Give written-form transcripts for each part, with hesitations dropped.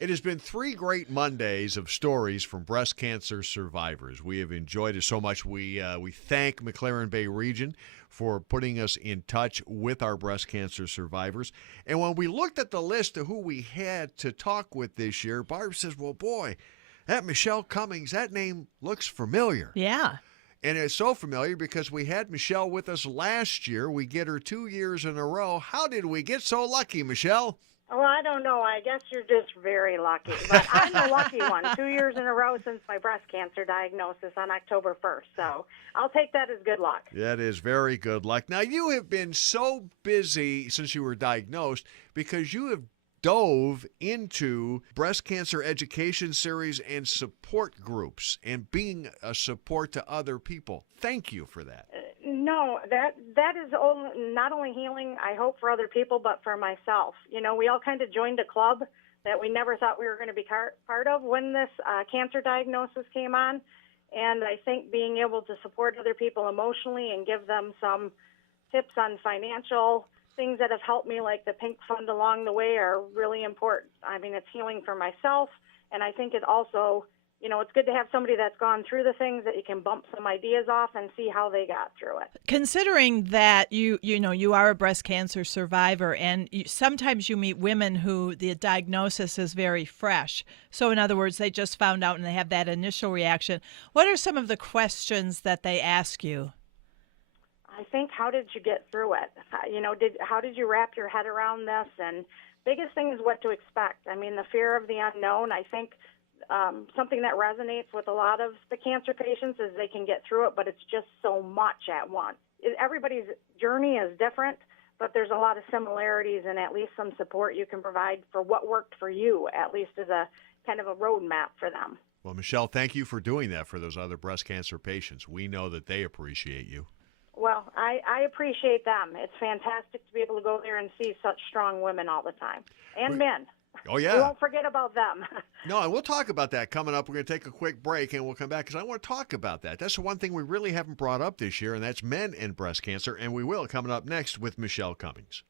It has been 3 great Mondays of stories from breast cancer survivors. We have enjoyed it so much. We thank McLaren Bay Region for putting us in touch with our breast cancer survivors. And when we looked at the list of who we had to talk with this year, Barb says, well, boy, that Michelle Cummings, that name looks familiar. Yeah. And it's so familiar because we had Michelle with us last year. We get her 2 years in a row. How did we get so lucky, Michelle? Well, I don't know. I guess you're just very lucky. But I'm the lucky one. 2 years in a row since my breast cancer diagnosis on October 1st. So I'll take that as good luck. That is very good luck. Now, you have been so busy since you were diagnosed because you have dove into breast cancer education series and support groups and being a support to other people. Thank you for that. No, that is not only healing, I hope, for other people, but for myself. You know, we all kind of joined a club that we never thought we were going to be part of when this cancer diagnosis came on. And I think being able to support other people emotionally and give them some tips on financial things that have helped me, like the Pink Fund along the way, are really important. I mean, it's healing for myself, and I think it also, you know, it's good to have somebody that's gone through the things that you can bump some ideas off and see how they got through it. Considering that you are a breast cancer survivor, and sometimes you meet women who the diagnosis is very fresh. So in other words, they just found out and they have that initial reaction. What are some of the questions that they ask you? I think, how did you get through it? You know, how did you wrap your head around this? And biggest thing is what to expect. I mean, the fear of the unknown. I think something that resonates with a lot of the cancer patients is they can get through it, but it's just so much at once. Everybody's journey is different, but there's a lot of similarities and at least some support you can provide for what worked for you, at least as a kind of a roadmap for them. Well, Michelle, thank you for doing that for those other breast cancer patients. We know that they appreciate you. Well, I appreciate them. It's fantastic to be able to go there and see such strong women all the time, and men. Oh, yeah. We won't forget about them. No, and we'll talk about that coming up. We're going to take a quick break, and we'll come back because I want to talk about that. That's the one thing we really haven't brought up this year, and that's men and breast cancer, and we will coming up next with Michelle Cummings.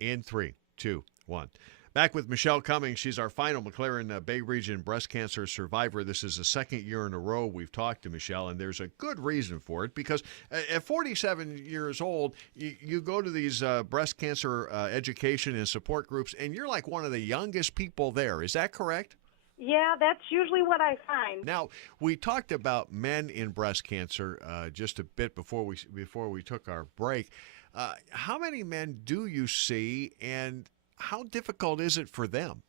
In 3, 2, 1. Back with Michelle Cummings. She's our final McLaren Bay Region breast cancer survivor. This is the second year in a row we've talked to Michelle, and there's a good reason for it because at 47 years old, you go to these breast cancer education and support groups, and you're like one of the youngest people there. Is that correct? Yeah, that's usually what I find. Now, we talked about men in breast cancer just a bit before we took our break. How many men do you see, and how difficult is it for them?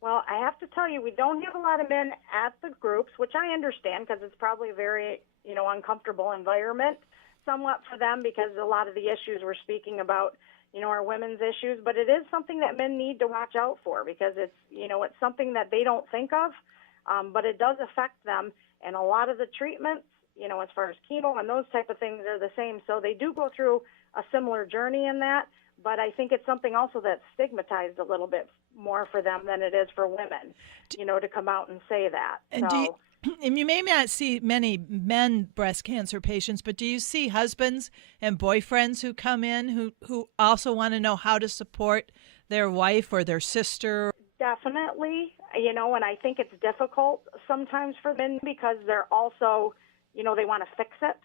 Well, I have to tell you, we don't have a lot of men at the groups, which I understand because it's probably a very, uncomfortable environment somewhat for them because a lot of the issues we're speaking about, are women's issues. But it is something that men need to watch out for because it's, it's something that they don't think of, but it does affect them. And a lot of the treatments, as far as chemo and those type of things are the same. So they do go through a similar journey in that. But I think it's something also that's stigmatized a little bit more for them than it is for women, to come out and say that. And, and you may not see many men breast cancer patients, but do you see husbands and boyfriends who come in who also want to know how to support their wife or their sister? Definitely, and I think it's difficult sometimes for men because they're also, they want to fix it.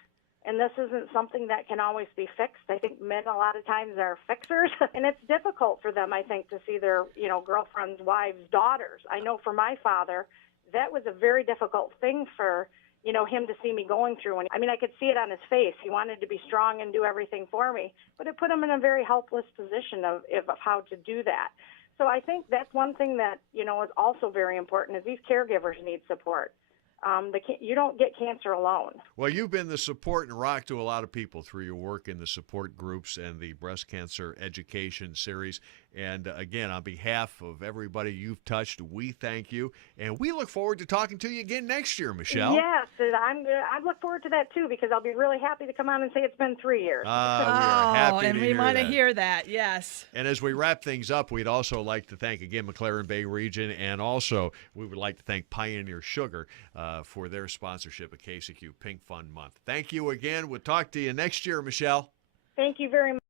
And this isn't something that can always be fixed. I think men a lot of times are fixers, and it's difficult for them, I think, to see their, girlfriends, wives, daughters. I know for my father, that was a very difficult thing for, him to see me going through. And I could see it on his face. He wanted to be strong and do everything for me, but it put him in a very helpless position of how to do that. So I think that's one thing that, is also very important is these caregivers need support. You don't get cancer alone. Well, you've been the support and rock to a lot of people through your work in the support groups and the breast cancer education series. And again, on behalf of everybody you've touched, we thank you. And we look forward to talking to you again next year, Michelle. Yes, and I look forward to that too because I'll be really happy to come on and say it's been 3 years. We are happy and to we hear want to that. hear that, yes. And as we wrap things up, we'd also like to thank again McLaren Bay Region, and also we would like to thank Pioneer Sugar for their sponsorship of KCQ Pink Fund Month. Thank you again. We'll talk to you next year, Michelle. Thank you very much.